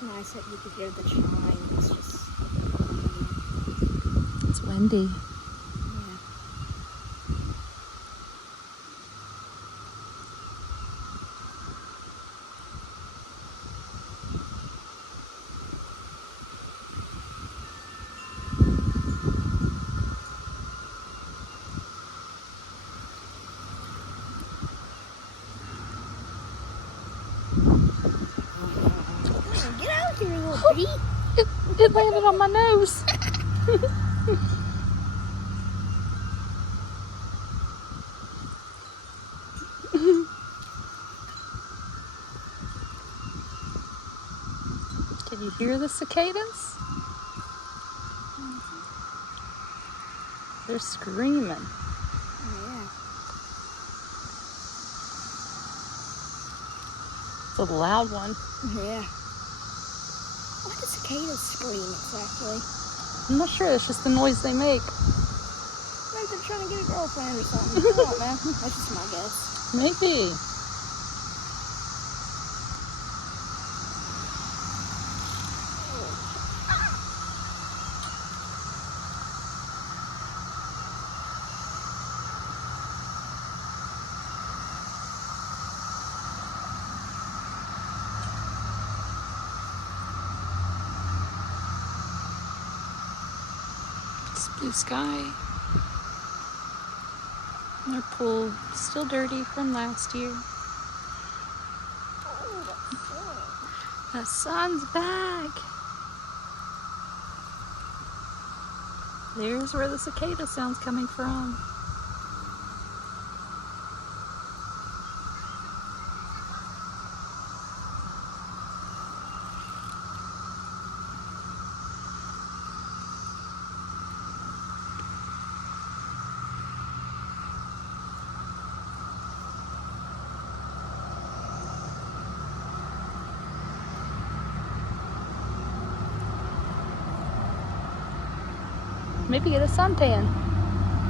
It's nice that you can hear the chime. It's just... It's windy. Yeah. Get out of here, you little piggy. It landed on my nose. Can you hear the cicadas? They're screaming. Yeah. It's a loud one. Yeah. Why do cicadas scream exactly? I'm not sure. It's just the noise they make. Maybe they're trying to get a girlfriend or something. I don't know. That's just my guess. Maybe. It's blue sky. Their pool still dirty from last year. Oh, The sun's back. There's where the cicada sound's coming from. Maybe get a suntan.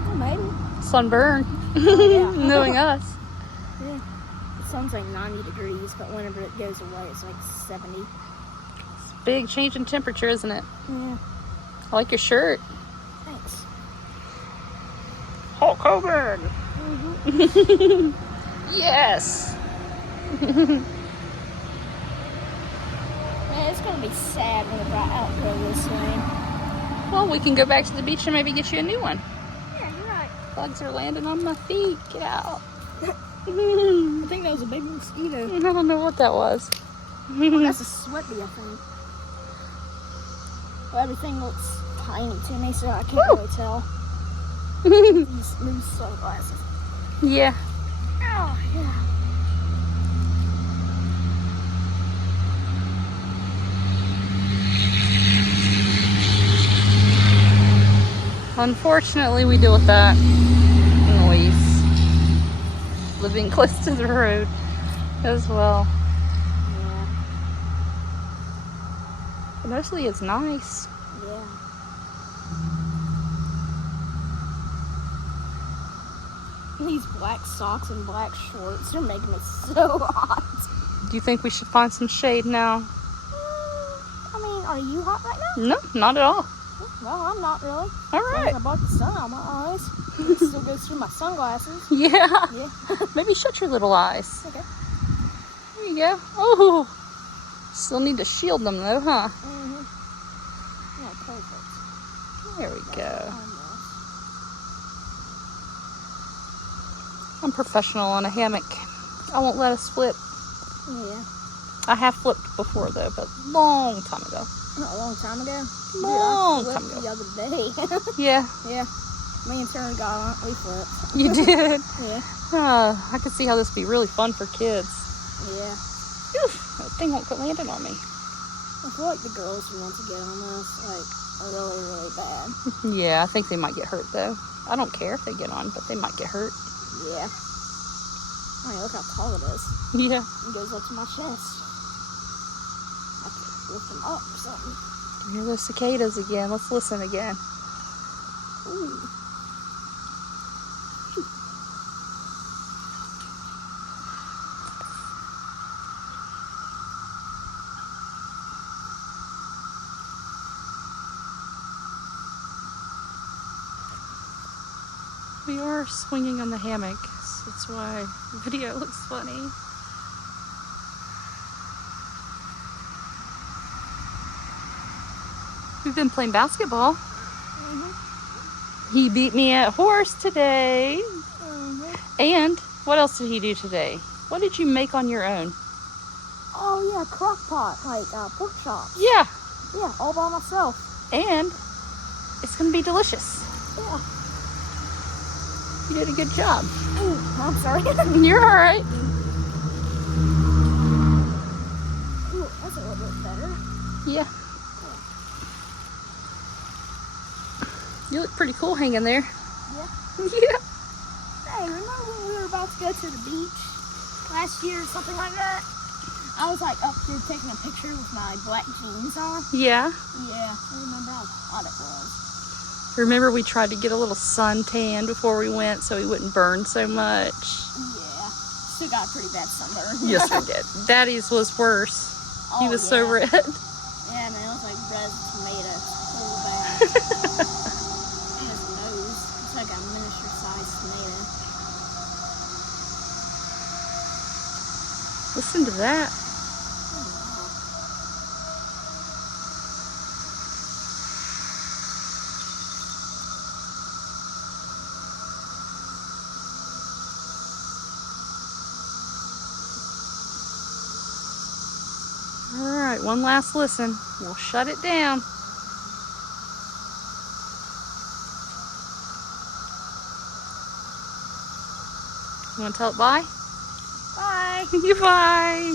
well, maybe. Sunburn. Oh, yeah. Knowing us. Yeah. The sun's like 90 degrees, but whenever it goes away, it's like 70. It's a big change in temperature, isn't it? Yeah. I like your shirt. Thanks. Hulk Hogan. Mm-hmm. Yes. Man, it's gonna be sad whenever I outgrow this thing. Well, we can go back to the beach and maybe get you a new one. Yeah, you're right. Bugs are landing on my feet. Get out. I think that was a baby mosquito. I don't know what that was. Oh, that's a sweat bee, I think. Well, everything looks tiny to me, so I can't really tell. These new sunglasses. Yeah. Oh, yeah. Unfortunately, we deal with that noise living close to the road as well. Yeah. But mostly it's nice. Yeah. These black socks and black shorts are making me so hot. Do you think we should find some shade now? I mean, are you hot right now? No, not at all. Well, I'm not really. All right. I block the sun out of my eyes. It still goes through my sunglasses. Yeah. Yeah. Maybe shut your little eyes. Okay. There you go. Oh, still need to shield them though, huh? Mm-hmm. Yeah, perfect. There we go. Almost. I'm professional on a hammock. I won't let us flip. Yeah. I have flipped before though, but long time ago. Not a long time ago. Long Dude, I time flipped ago. the other day. Yeah, Yeah. Me and Turner got on it. We flipped. you did. Yeah. I could see how this would be really fun for kids. Yeah. Oof, that thing won't quit landing on me. I feel like the girls who want to get on this, like, are really, really bad. Yeah, I think they might get hurt though. I don't care if they get on, but they might get hurt. Yeah. I mean, look how tall it is. Yeah. It goes up to my chest. I could lift them up or something. Hear those cicadas again. Let's listen again. Ooh. We are swinging on the hammock, so that's why the video looks funny. We've been playing basketball. He beat me at horse today. And what else did he do today? What did you make on your own? Oh yeah, crock pot, like pork chops. Yeah. Yeah, all by myself. And it's gonna be delicious. Yeah. You did a good job. Ooh, I'm sorry. You're all right. Ooh, that's a little bit better. Yeah. You look pretty cool hanging there. Yeah. Yeah. Hey, remember when we were about to go to the beach last year or something like that? I was like up here taking a picture with my black jeans on. Yeah. Yeah, I remember how hot it was. Remember we tried to get a little suntan before we went so we wouldn't burn so much? Yeah. Still got a pretty bad sunburn. Yes, we did. Daddy's was worse. He was so red. Yeah, man, it was like red as a tomato. So bad. And his nose. It's like a miniature sized tomato. Listen to that. All right, one last listen. We'll shut it down. You want to tell it bye? Bye. Bye.